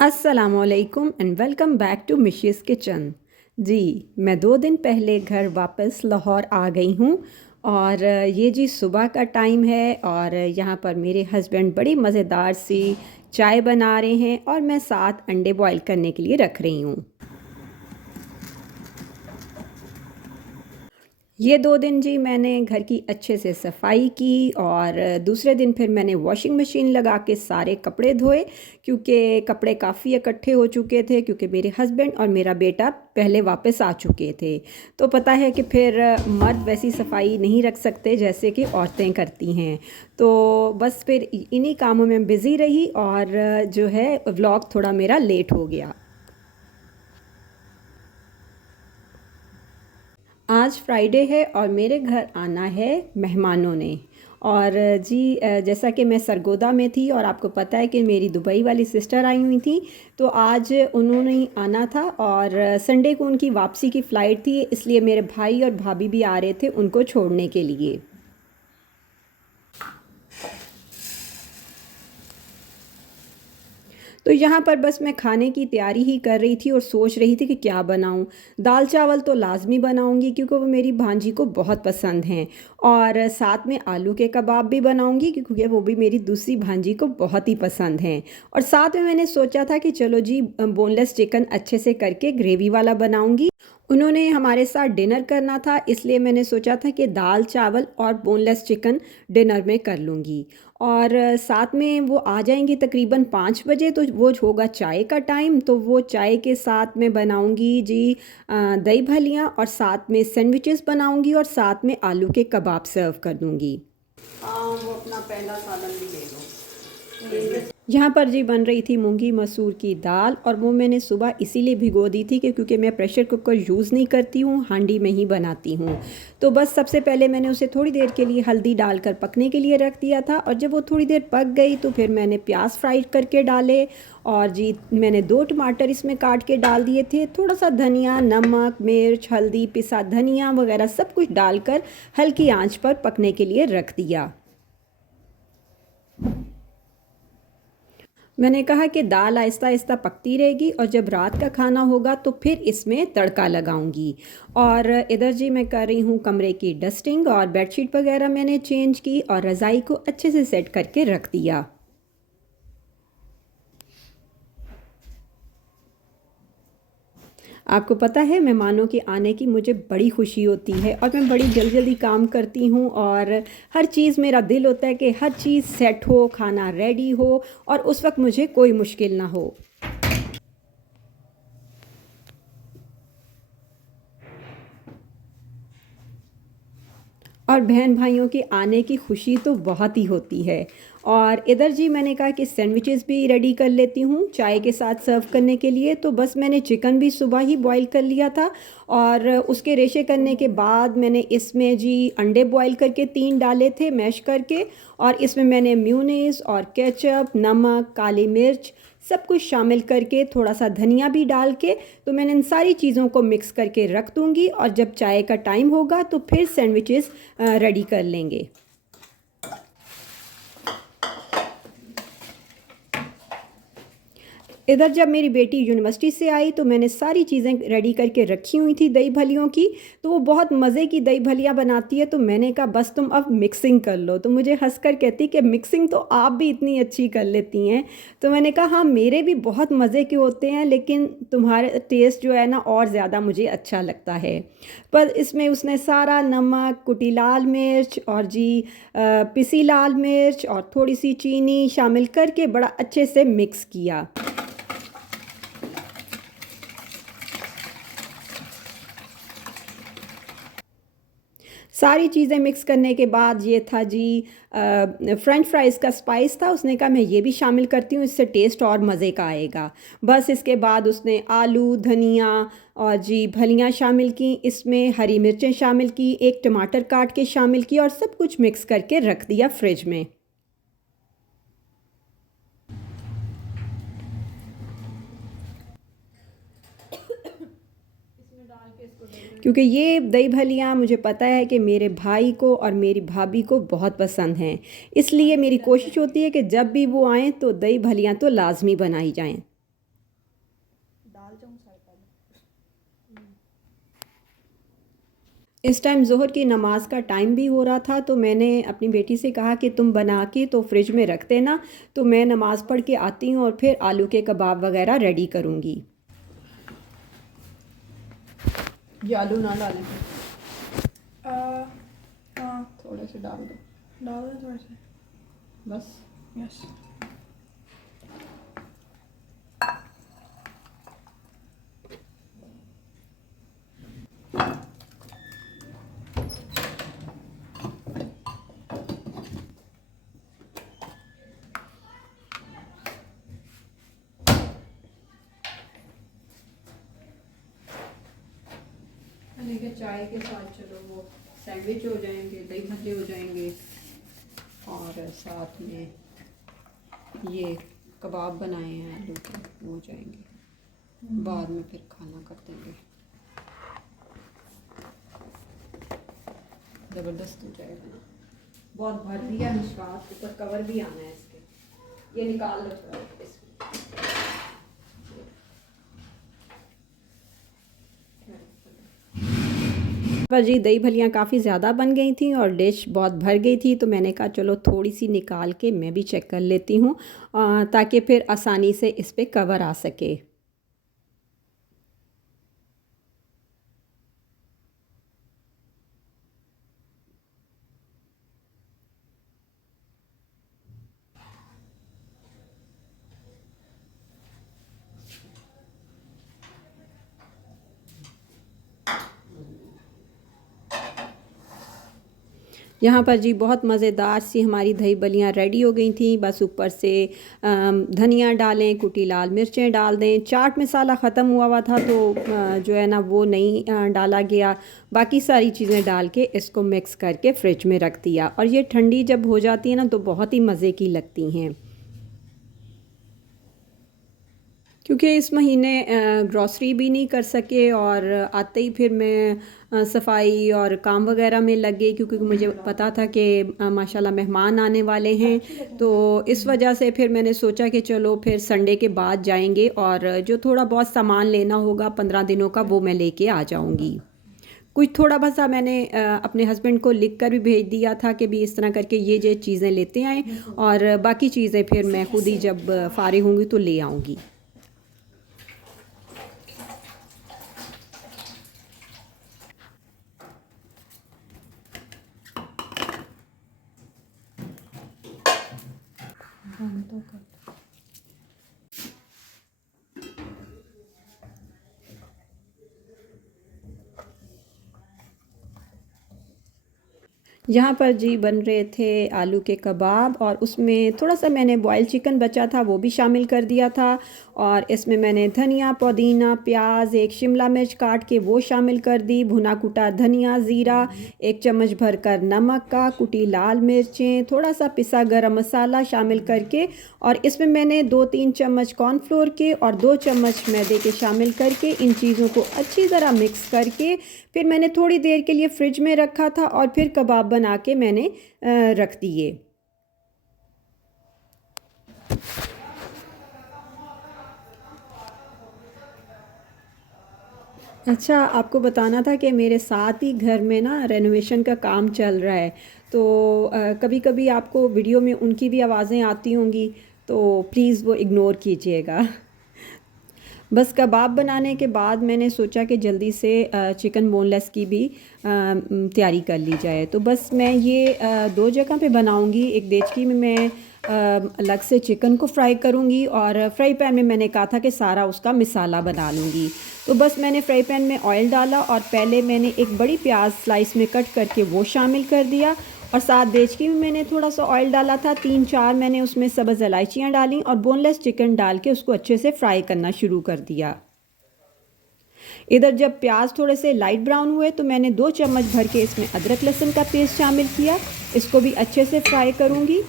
अस्सलामुअलैकुम and welcome back to Mishi's kitchen. जी, मैं 2 दिन पहले घर वापस लाहौर आ गई हूँ और ये जी सुबह का टाइम है और यहाँ पर मेरे हस्बैंड बड़ी मज़ेदार सी चाय बना रहे हैं और मैं 7 अंडे बॉईल करने के लिए रख रही हूँ। ये 2 दिन जी मैंने घर की अच्छे से सफाई की और दूसरे दिन फिर मैंने वॉशिंग मशीन लगा के सारे कपड़े धोए क्योंकि कपड़े काफ़ी इकट्ठे हो चुके थे क्योंकि मेरे हस्बैंड और मेरा बेटा पहले वापस आ चुके थे। तो पता है कि फिर मर्द वैसी सफाई नहीं रख सकते जैसे कि औरतें करती हैं। तो बस फिर इन्हीं कामों में बिज़ी रही और जो है व्लॉग थोड़ा मेरा लेट हो गया। आज फ्राइडे है और मेरे घर आना है मेहमानों ने। और जी जैसा कि मैं सरगोदा में थी और आपको पता है कि मेरी दुबई वाली सिस्टर आई हुई थी, तो आज उन्होंने ही आना था और संडे को उनकी वापसी की फ़्लाइट थी, इसलिए मेरे भाई और भाभी भी आ रहे थे उनको छोड़ने के लिए। तो यहाँ पर बस मैं खाने की तैयारी ही कर रही थी और सोच रही थी कि क्या बनाऊँ। दाल चावल तो लाज़मी बनाऊँगी क्योंकि वो मेरी भांजी को बहुत पसंद हैं और साथ में आलू के कबाब भी बनाऊँगी क्योंकि वो भी मेरी दूसरी भांजी को बहुत ही पसंद हैं। और साथ में मैंने सोचा था कि चलो जी बोनलेस चिकन अच्छे से करके ग्रेवी वाला बनाऊँगी। उन्होंने हमारे साथ डिनर करना था, इसलिए मैंने सोचा था कि दाल चावल और बोनलेस चिकन डिनर में कर लूँगी। और साथ में वो आ जाएंगी तकरीबन 5 बजे, तो वो होगा चाय का टाइम, तो वो चाय के साथ में बनाऊँगी जी दही भल्लियाँ और साथ में सैंडविचेस बनाऊँगी और साथ में आलू के कबाब सर्व कर दूँगी। हाँ, वो अपना पहला सालन भी ले लो। यहाँ पर जी बन रही थी मूंगी मसूर की दाल और वो मैंने सुबह इसीलिए भिगो दी थी कि क्योंकि मैं प्रेशर कुकर यूज़ नहीं करती हूँ, हांडी में ही बनाती हूँ। तो बस सबसे पहले मैंने उसे थोड़ी देर के लिए हल्दी डालकर पकने के लिए रख दिया था और जब वो थोड़ी देर पक गई तो फिर मैंने प्याज फ्राई करके डाले और जी मैंने 2 टमाटर इसमें काट के डाल दिए थे। थोड़ा सा धनिया, नमक, मिर्च, हल्दी, पिसा धनिया वगैरह सब कुछ डालकर हल्की आँच पर पकने के लिए रख दिया। मैंने कहा कि दाल आहिस्ता आहिस्ता पकती रहेगी और जब रात का खाना होगा तो फिर इसमें तड़का लगाऊंगी। और इधर जी मैं कर रही हूँ कमरे की डस्टिंग और बेडशीट वगैरह मैंने चेंज की और रज़ाई को अच्छे से सेट करके रख दिया। आपको पता है मेहमानों के आने की मुझे बड़ी खुशी होती है और मैं बड़ी जल्दी जल्दी काम करती हूँ और हर चीज़ मेरा दिल होता है कि हर चीज़ सेट हो, खाना रेडी हो और उस वक्त मुझे कोई मुश्किल ना हो। और बहन भाइयों के आने की खुशी तो बहुत ही होती है। और इधर जी मैंने कहा कि सैंडविचेस भी रेडी कर लेती हूँ चाय के साथ सर्व करने के लिए, तो बस मैंने चिकन भी सुबह ही बॉईल कर लिया था और उसके रेशे करने के बाद मैंने इसमें जी अंडे बॉईल करके 3 डाले थे मैश करके और इसमें मैंने म्यूनेज़ और केचप, नमक, काली मिर्च सब कुछ शामिल करके थोड़ा सा धनिया भी डाल के, तो मैंने इन सारी चीज़ों को मिक्स करके रख दूँगी और जब चाय का टाइम होगा तो फिर सैंडविचेस रेडी कर लेंगे। इधर जब मेरी बेटी यूनिवर्सिटी से आई तो मैंने सारी चीज़ें रेडी करके रखी हुई थी दही भल्लियों की, तो वो बहुत मज़े की दही भल्लियाँ बनाती है, तो मैंने कहा बस तुम अब मिक्सिंग कर लो, तो मुझे हंसकर कहती कि मिक्सिंग तो आप भी इतनी अच्छी कर लेती हैं। तो मैंने कहा हाँ मेरे भी बहुत मज़े के होते हैं लेकिन तुम्हारे टेस्ट जो है ना और ज़्यादा मुझे अच्छा लगता है। पर इसमें उसने सारा नमक, कुटी लाल मिर्च और जी पिसी लाल मिर्च और थोड़ी सी चीनी शामिल करके बड़ा अच्छे से मिक्स किया। सारी चीज़ें मिक्स करने के बाद ये था जी फ्रेंच फ्राइज़ का स्पाइस था, उसने कहा मैं ये भी शामिल करती हूँ, इससे टेस्ट और मज़े का आएगा। बस इसके बाद उसने आलू, धनिया और जी फलियाँ शामिल की, इसमें हरी मिर्चें शामिल की, एक टमाटर काट के शामिल किया और सब कुछ मिक्स करके रख दिया फ्रिज में। क्योंकि ये दही भल्लियाँ मुझे पता है कि मेरे भाई को और मेरी भाभी को बहुत पसंद हैं, इसलिए मेरी कोशिश होती है कि जब भी वो आएँ तो दही भल्लियाँ तो लाज़मी बनाई जाएँ। इस टाइम ज़ोहर की नमाज का टाइम भी हो रहा था, तो मैंने अपनी बेटी से कहा कि तुम बना के तो फ्रिज में रख देना, तो मैं नमाज़ पढ़ के आती हूँ और फिर आलू के कबाब वगैरह रेडी करूँगी। ये आलू ना डालें, हाँ थोड़े से डाल दो, डाल दें थोड़े से। बस। यस। मैंने चाय के साथ चलो वो सैंडविच हो जाएंगे, दही भल्ले हो जाएंगे और साथ में ये कबाब बनाए हैं आलू के, वो हो जाएंगे। बाद में फिर खाना कर देंगे, ज़बरदस्त हो जाएगा ना। बहुत भर दिया निशात, ऊपर कवर भी आना है इसके, ये निकाल लो थोड़ा इसमें। पर जी दही भलियाँ काफ़ी ज़्यादा बन गई थी और डिश बहुत भर गई थी, तो मैंने कहा चलो थोड़ी सी निकाल के मैं भी चेक कर लेती हूँ ताकि फिर आसानी से इस पे कवर आ सके। यहाँ पर जी बहुत मज़ेदार सी हमारी दही बलियाँ रेडी हो गई थी। बस ऊपर से धनिया डालें, कुटी लाल मिर्चें डाल दें। चाट मसाला ख़त्म हुआ था तो जो है ना वो नहीं डाला गया। बाकी सारी चीज़ें डाल के इसको मिक्स करके फ्रिज में रख दिया और ये ठंडी जब हो जाती है ना तो बहुत ही मज़े की लगती हैं। क्योंकि इस महीने ग्रॉसरी भी नहीं कर सके और आते ही फिर मैं सफाई और काम वगैरह में लग गई, क्योंकि मुझे पता था कि माशाल्लाह मेहमान आने वाले हैं। तो इस वजह से फिर मैंने सोचा कि चलो फिर संडे के बाद जाएंगे और जो थोड़ा बहुत सामान लेना होगा 15 दिनों का वो मैं लेके आ जाऊंगी। कुछ थोड़ा बहुत सा मैंने अपने हस्बैंड को लिख कर भी भेज दिया था कि भी इस तरह करके ये चीज़ें लेते आएँ और बाकी चीज़ें फिर मैं खुद ही जब फारिग होंगी तो ले आऊँगी। यहाँ पर जी बन रहे थे आलू के कबाब और उसमें थोड़ा सा मैंने बॉयल चिकन बचा था वो भी शामिल कर दिया था और इसमें मैंने धनिया, पुदीना, प्याज, एक शिमला मिर्च काट के वो शामिल कर दी, भुना कुटा धनिया, ज़ीरा, 1 चम्मच भरकर नमक का, कुटी लाल मिर्चें, थोड़ा सा पिसा गरम मसाला शामिल करके और इसमें मैंने 2-3 चम्मच कॉर्नफ्लोर के और 2 चम्मच मैदे के शामिल करके इन चीज़ों को अच्छी तरह मिक्स करके फिर मैंने थोड़ी देर के लिए फ्रिज में रखा था और फिर कबाब बना के मैंने रख दिए। अच्छा, आपको बताना था कि मेरे साथ ही घर में ना रेनोवेशन का काम चल रहा है, तो कभी-कभी आपको वीडियो में उनकी भी आवाज़ें आती होंगी, तो प्लीज़ वो इग्नोर कीजिएगा। बस कबाब बनाने के बाद मैंने सोचा कि जल्दी से चिकन बोनलेस की भी तैयारी कर ली जाए। तो बस मैं ये 2 जगह पे बनाऊंगी। एक देचकी में मैं अलग से चिकन को फ्राई करूंगी और फ्राई पैन में मैंने कहा था कि सारा उसका मिसाला बना लूँगी। तो बस मैंने फ्राई पैन में ऑयल डाला और पहले मैंने एक बड़ी प्याज स्लाइस में कट करके वो शामिल कर दिया और साथ देचकी में मैंने थोड़ा सा ऑयल डाला था, 3-4 मैंने उसमें सब्ज़ इलायचियाँ डाली और बोनलेस चिकन डाल के उसको अच्छे से फ्राई करना शुरू कर दिया। इधर जब प्याज थोड़े से लाइट ब्राउन हुए तो मैंने 2 चम्मच भर के इसमें अदरक लहसुन का पेस्ट शामिल किया, इसको भी अच्छे से फ्राई करूँगी।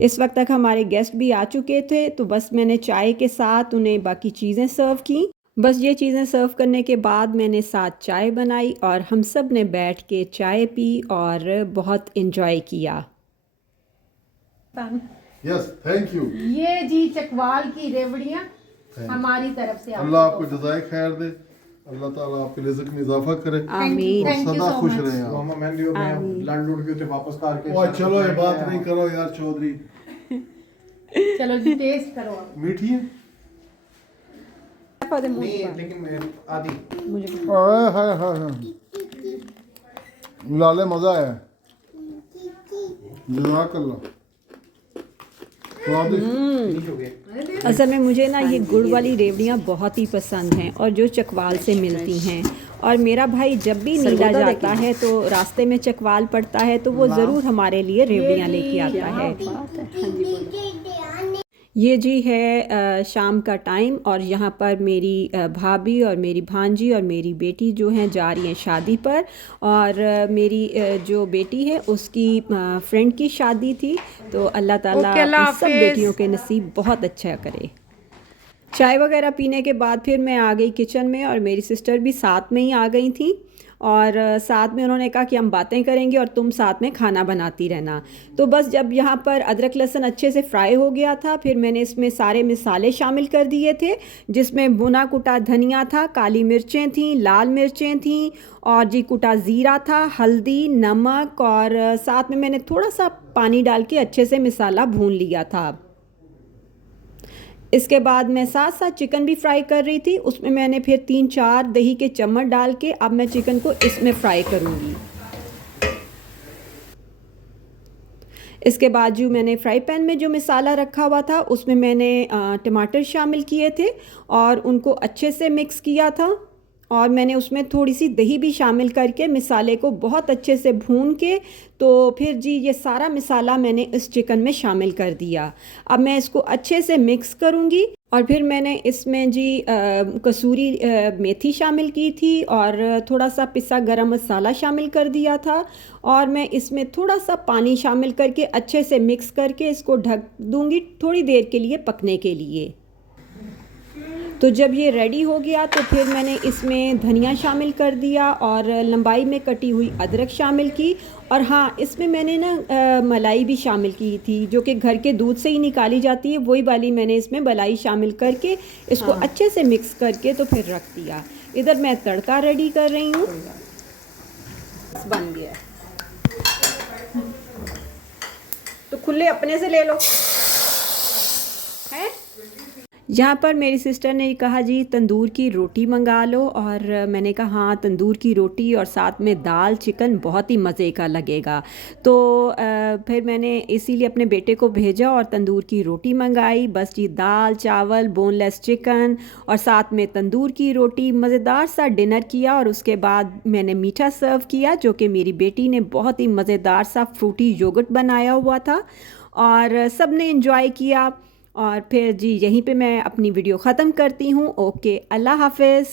इस वक्त तक हमारे गेस्ट भी आ चुके थे, तो बस मैंने चाय के साथ उन्हें बाकी चीज़ें सर्व की। बस ये चीज़ें सर्व करने के बाद मैंने साथ चाय बनाई और हम सब ने बैठ के चाय पी और बहुत इन्जॉय किया। Yes thank you. ये जी चकवाल की रेवड़ियाँ हमारी तरफ से अल्लाह आपको जज़ाए खैर दे, अल्लाह ताला आपके रिज़्क में इजाफा करे आमीन। और सदा खुश रहें आप। मामा मैं लियो मैं ब्लड लूट के उसे वापस करके ओए चलो ये बात नहीं करो यार चौधरी। चलो जी टेस्ट करो आप। मीठी है? नहीं लेकिन मैं आधी हाय हाय हाय लाले मजा आया। जज़ाकल्लाह। स्वादिष्ट। फिनिश हो गया। असल में मुझे ना ये गुड़ वाली रेवड़ियाँ बहुत ही पसंद हैं और जो चकवाल से मिलती हैं। और मेरा भाई जब भी नीला जाता है तो रास्ते में चकवाल पड़ता है तो वो ज़रूर हमारे लिए रेवड़ियाँ लेके आता है। ये जी है शाम का टाइम और यहाँ पर मेरी भाभी और मेरी भांजी और मेरी बेटी जो हैं जा रही हैं शादी पर। और मेरी जो बेटी है उसकी फ्रेंड की शादी थी, तो अल्लाह ताला ओके, अल्लाह सब हाफिज़। बेटियों के नसीब बहुत अच्छा करे। चाय वगैरह पीने के बाद फिर मैं आ गई किचन में और मेरी सिस्टर भी साथ में ही आ गई थी। और साथ में उन्होंने कहा कि हम बातें करेंगे और तुम साथ में खाना बनाती रहना। तो बस जब यहाँ पर अदरक लहसुन अच्छे से फ्राई हो गया था फिर मैंने इसमें सारे मसाले शामिल कर दिए थे, जिसमें भुना कुटा धनिया था, काली मिर्चें थीं, लाल मिर्चें थीं और जी कुटा ज़ीरा था, हल्दी, नमक और साथ में मैंने थोड़ा सा पानी डाल के अच्छे से मसाला भून लिया था। इसके बाद मैं साथ साथ चिकन भी फ्राई कर रही थी। उसमें मैंने फिर 3-4 दही के चम्मच डाल के अब मैं चिकन को इसमें फ्राई करूँगी। इसके बाद जो मैंने फ्राई पैन में जो मसाला रखा हुआ था उसमें मैंने टमाटर शामिल किए थे और उनको अच्छे से मिक्स किया था। और मैंने उसमें थोड़ी सी दही भी शामिल करके मसाले को बहुत अच्छे से भून के तो फिर जी ये सारा मसाला मैंने इस चिकन में शामिल कर दिया। अब मैं इसको अच्छे से मिक्स करूँगी और फिर मैंने इसमें जी कसूरी मेथी शामिल की थी और थोड़ा सा पिसा गरम मसाला शामिल कर दिया था। और मैं इसमें थोड़ा सा पानी शामिल करके अच्छे से मिक्स करके इसको ढक दूँगी थोड़ी देर के लिए पकने के लिए। तो जब ये रेडी हो गया तो फिर मैंने इसमें धनिया शामिल कर दिया और लंबाई में कटी हुई अदरक शामिल की। और हाँ, इसमें मैंने ना मलाई भी शामिल की थी जो कि घर के दूध से ही निकाली जाती है, वही वाली मैंने इसमें मलाई शामिल करके इसको अच्छे से मिक्स करके तो फिर रख दिया। इधर मैं तड़का रेडी कर रही हूँ। बन गया तो खुले अपने से ले लो है। यहाँ पर मेरी सिस्टर ने कहा जी तंदूर की रोटी मंगा लो और मैंने कहा हाँ तंदूर की रोटी और साथ में दाल चिकन बहुत ही मज़े का लगेगा। तो फिर मैंने इसीलिए अपने बेटे को भेजा और तंदूर की रोटी मंगाई। बस जी दाल चावल बोनलेस चिकन और साथ में तंदूर की रोटी, मज़ेदार सा डिनर किया। और उसके बाद मैंने मीठा सर्व किया जो कि मेरी बेटी ने बहुत ही मज़ेदार सा फ्रूटी योगर्ट बनाया हुआ था और सब ने एंजॉय किया। और फिर जी यहीं पे मैं अपनी वीडियो ख़त्म करती हूँ। ओके, अल्लाह हाफ़िज़।